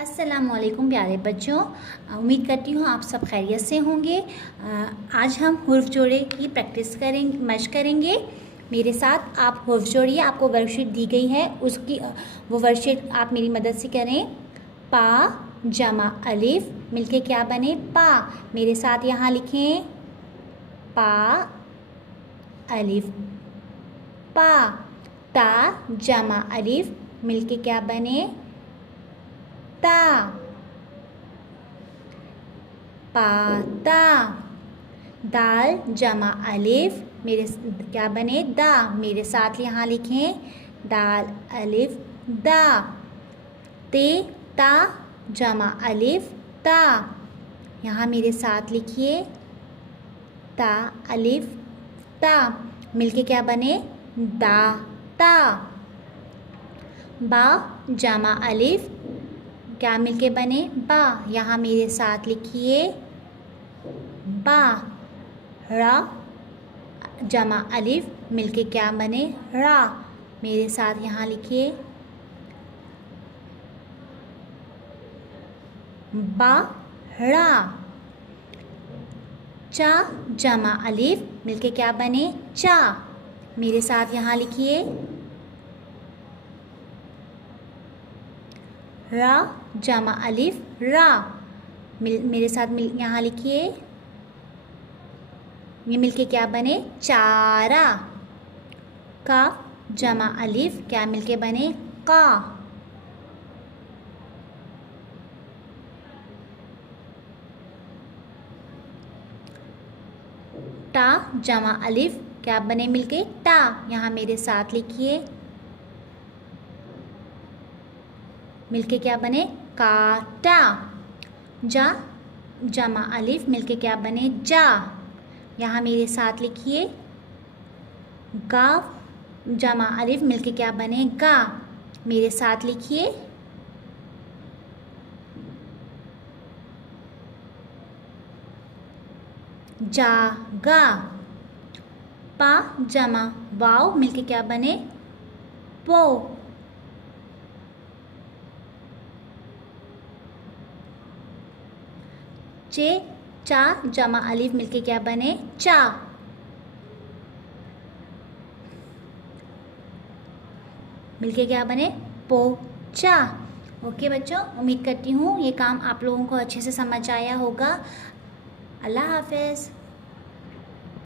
अस्सलामुअलैकुम प्यारे बच्चों, उम्मीद करती हूँ आप सब खैरियत से होंगे। आज हम हुर्फ जोड़े की प्रैक्टिस करेंगे, मशक करेंगे। मेरे साथ आप हुर्फ जोड़िए। आपको वर्कशीट दी गई है, उसकी वो वर्कशीट आप मेरी मदद से करें। पा जमा अलिफ मिलके क्या बने? पा। मेरे साथ यहाँ लिखें पा अलिफ पा। ता जमा अलिफ मिलके क्या बने? ता। पाता। दाल जमा अलिफ मेरे क्या बने? दा। मेरे साथ यहाँ लिखें दाल अलिफ दा। ते ता जमा अलिफ ता। यहाँ मेरे साथ लिखिए ता अलिफ ता मिलके क्या बने? दा ता। बा जमा अलिफ क्या मिलके बने? बा। यहाँ मेरे साथ लिखिए बा। रा जमा अलिफ मिलके क्या बने? रा। मेरे साथ यहाँ लिखिए बा रा। चा जमा अलिफ मिलके क्या बने? चा। मेरे साथ यहाँ लिखिए रा जमा अलिफ रा। मेरे साथ यहाँ लिखिए ये मिलके क्या बने? चारा। का जमा अलिफ क्या मिलके बने? का। टा जमा अलिफ क्या बने मिलके? टा। यहाँ मेरे साथ लिखिए मिलके क्या बने? काटा। जा जमा अलिफ मिलके क्या बने? जा। यहाँ मेरे साथ लिखिए गा जमा अलिफ मिलके क्या बने? गा। मेरे साथ लिखिए जागा। पा जमा वाव मिलके क्या बने? पो। चे चा जमा अलिफ मिलके क्या बने? चा। मिलके क्या बने? पोचा। ओके बच्चों, उम्मीद करती हूँ ये काम आप लोगों को अच्छे से समझ आया होगा। अल्लाह हाफ़िज़।